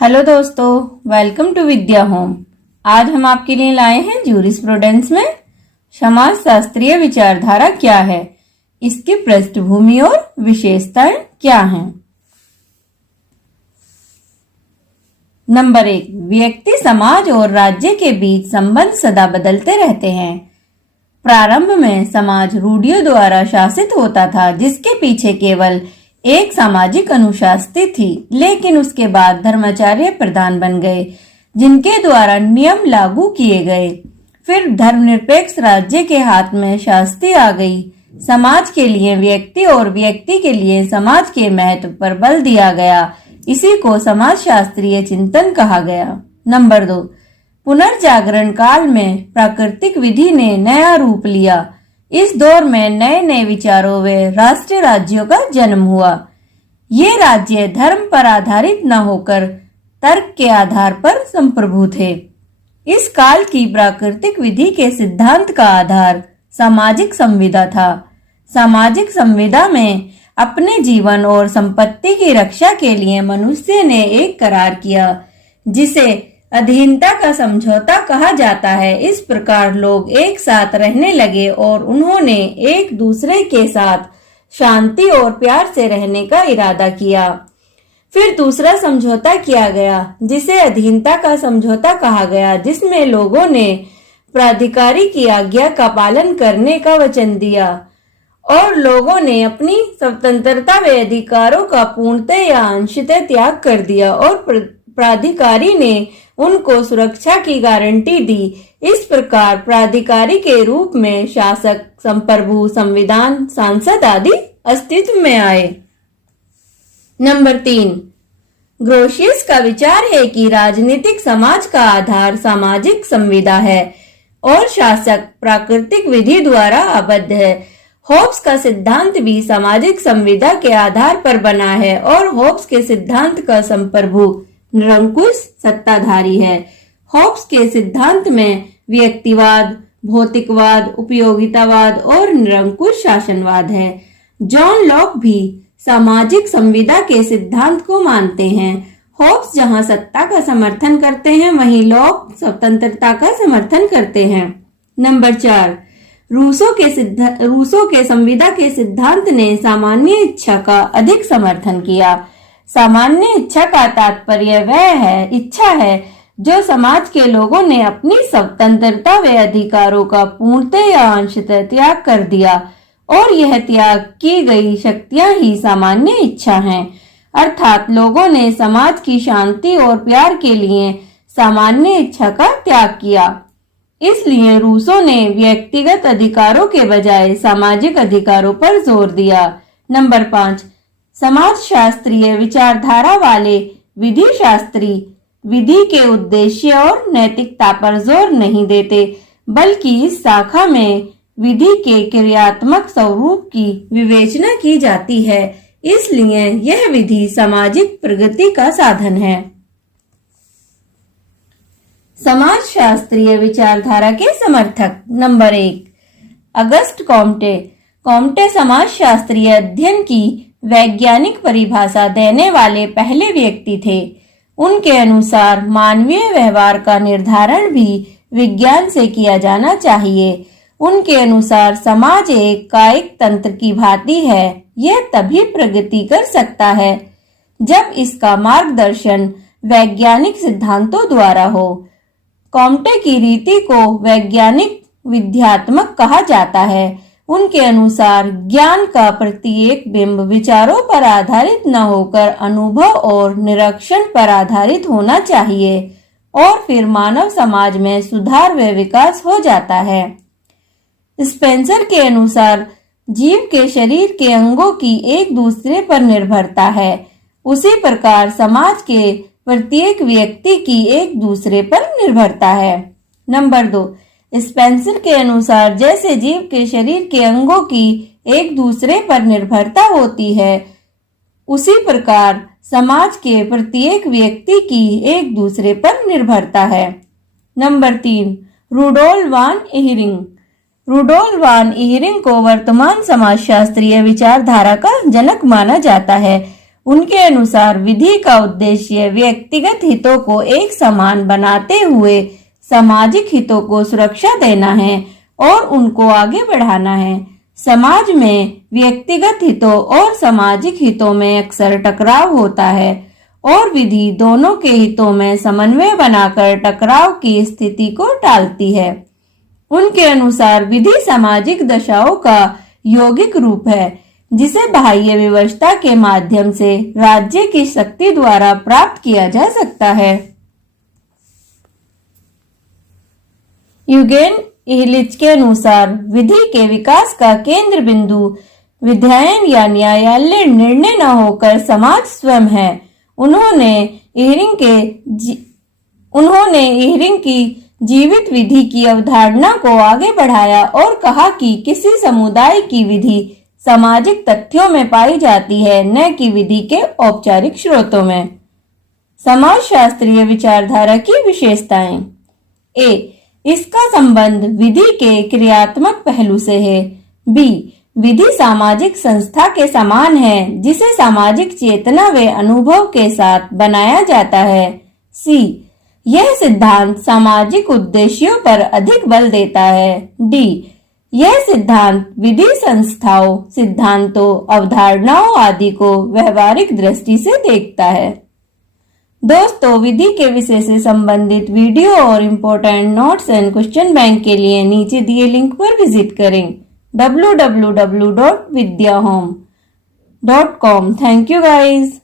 Hello दोस्तों, welcome to Vidya home. आज हम आपके लिए लाए हैं जूरिस्प्रूडेंस में समाज शास्त्रीय विचारधारा क्या है, इसकी पृष्ठभूमि और विशेषताएं क्या हैं। नंबर 1, व्यक्ति, समाज और राज्य के बीच संबंध सदा बदलते रहते हैं। प्रारंभ में समाज रूढ़ियों द्वारा शासित होता था, जिसके पीछे केवल एक सामाजिक अनुशासन थी, लेकिन उसके बाद धर्माचार्य प्रधान बन गए, जिनके द्वारा नियम लागू किए गए। फिर धर्मनिरपेक्ष राज्य के हाथ में शास्ति आ गई। समाज के लिए व्यक्ति और व्यक्ति के लिए समाज के महत्व पर बल दिया गया। इसी को समाज शास्त्रीय चिंतन कहा गया। नंबर 2, पुनर्जागरण काल में प्राकृतिक विधि ने नया रूप लिया। इस दौर में नए नए विचारों व राष्ट्रीय राज्यों का जन्म हुआ। ये राज्य धर्म पर आधारित न होकर तर्क के आधार पर संप्रभु थे। इस काल की प्राकृतिक विधि के सिद्धांत का आधार सामाजिक संविदा था। सामाजिक संविदा में अपने जीवन और संपत्ति की रक्षा के लिए मनुष्य ने एक करार किया, जिसे अधीनता का समझौता कहा जाता है। इस प्रकार लोग एक साथ रहने लगे और उन्होंने एक दूसरे के साथ शांति और प्यार से रहने का इरादा किया। फिर दूसरा समझौता किया गया, जिसे अधीनता का समझौता कहा गया, जिसमें लोगों ने प्राधिकारी की आज्ञा का पालन करने का वचन दिया और लोगों ने अपनी स्वतंत्रता व अधिकारों का पूर्णतः या अंशतः त्याग कर दिया और प्राधिकारी ने उनको सुरक्षा की गारंटी दी। इस प्रकार प्राधिकारी के रूप में शासक, संप्रभु, संविधान, सांसद आदि अस्तित्व में आए। नंबर 3, ग्रोशियस का विचार है कि राजनीतिक समाज का आधार सामाजिक संविदा है और शासक प्राकृतिक विधि द्वारा आबद्ध है। होब्स का सिद्धांत भी सामाजिक संविदा के आधार पर बना है और होब्स के सिद्धांत का संप्रभु निरंकुश सत्ताधारी है। होब्स के सिद्धांत में व्यक्तिवाद, भौतिकवाद, उपयोगितावाद और निरंकुश शासनवाद है। जॉन लॉक भी सामाजिक संविदा के सिद्धांत को मानते हैं। होब्स जहां सत्ता का समर्थन करते हैं, वहीं लॉक स्वतंत्रता का समर्थन करते हैं। नंबर 4, रूसो के संविदा के सिद्धांत ने सामान्य इच्छा का अधिक समर्थन किया। सामान्य इच्छा का तात्पर्य वह इच्छा है जो समाज के लोगों ने अपनी स्वतंत्रता व अधिकारों का पूर्णतः या अंशतः त्याग कर दिया और यह त्याग की गई शक्तियां ही सामान्य इच्छा हैं। अर्थात लोगों ने समाज की शांति और प्यार के लिए सामान्य इच्छा का त्याग किया। इसलिए रूसो ने व्यक्तिगत अधिकारों के बजाय सामाजिक अधिकारों पर जोर दिया। नंबर 5, समाज शास्त्रीय विचारधारा वाले विधि शास्त्री विधि के उद्देश्य और नैतिकता पर जोर नहीं देते, बल्कि इस शाखा में विधि के क्रियात्मक स्वरूप की विवेचना की जाती है। इसलिए यह विधि सामाजिक प्रगति का साधन है। समाज शास्त्रीय विचारधारा के समर्थक। Number 1, August Comte. कॉम्टे समाज शास्त्रीय अध्ययन की वैज्ञानिक परिभाषा देने वाले पहले व्यक्ति थे। उनके अनुसार मानवीय व्यवहार का निर्धारण भी विज्ञान से किया जाना चाहिए। उनके अनुसार समाज एक कायिक तंत्र की भांति है। यह तभी प्रगति कर सकता है जब इसका मार्गदर्शन वैज्ञानिक सिद्धांतों द्वारा हो। कॉम्टे की रीति को वैज्ञानिक विध्यात्मक कहा जाता है। उनके अनुसार ज्ञान का प्रत्येक बिंब विचारों पर आधारित न होकर अनुभव और निरीक्षण पर आधारित होना चाहिए और फिर मानव समाज में सुधार व विकास हो जाता है। स्पेंसर के अनुसार जीव के शरीर के अंगों की एक दूसरे पर निर्भरता है, उसी प्रकार समाज के प्रत्येक व्यक्ति की एक दूसरे पर निर्भरता है। नंबर 2, स्पेंसर के अनुसार जैसे जीव के शरीर के अंगों की एक दूसरे पर निर्भरता होती है, उसी प्रकार समाज के प्रत्येक व्यक्ति की एक दूसरे पर निर्भरता है। नंबर 3, रुडोल्फ वान इहरिंग। रुडोल्फ वान इहरिंग को वर्तमान समाजशास्त्रीय विचारधारा का जनक माना जाता है। उनके अनुसार विधि का उद्देश्य व्यक्तिगत हितों को एक समान बनाते हुए सामाजिक हितों को सुरक्षा देना है और उनको आगे बढ़ाना है। समाज में व्यक्तिगत हितों और सामाजिक हितों में अक्सर टकराव होता है और विधि दोनों के हितों में समन्वय बनाकर टकराव की स्थिति को टालती है। उनके अनुसार विधि सामाजिक दशाओं का यौगिक रूप है जिसे बाह्य व्यवस्था के माध्यम से राज्य की शक्ति द्वारा प्राप्त किया जा सकता है। यूगेन इहलिच के अनुसार विधि के विकास का केंद्र बिंदु विधायन या न्यायालय निर्णय न होकर समाज स्वयं है। उन्होंने इहरिंग की जीवित विधि की अवधारणा को आगे बढ़ाया और कहा कि किसी समुदाय की विधि सामाजिक तथ्यों में पाई जाती है, न कि विधि के औपचारिक स्रोतों में। समाजशास्त्रीय विचारधारा की विशेषताएं। इसका संबंध विधि के क्रियात्मक पहलू से है। विधि सामाजिक संस्था के समान है जिसे सामाजिक चेतना व अनुभव के साथ बनाया जाता है। यह सिद्धांत सामाजिक उद्देश्यों पर अधिक बल देता है। यह सिद्धांत विधि संस्थाओं, सिद्धांतों, अवधारणाओं आदि को व्यवहारिक दृष्टि से देखता है। दोस्तों, विधि के विषय से संबंधित वीडियो और important notes and question bank के लिए नीचे दिए लिंक पर विजिट करें www.vidyahome.com। Thank you guys.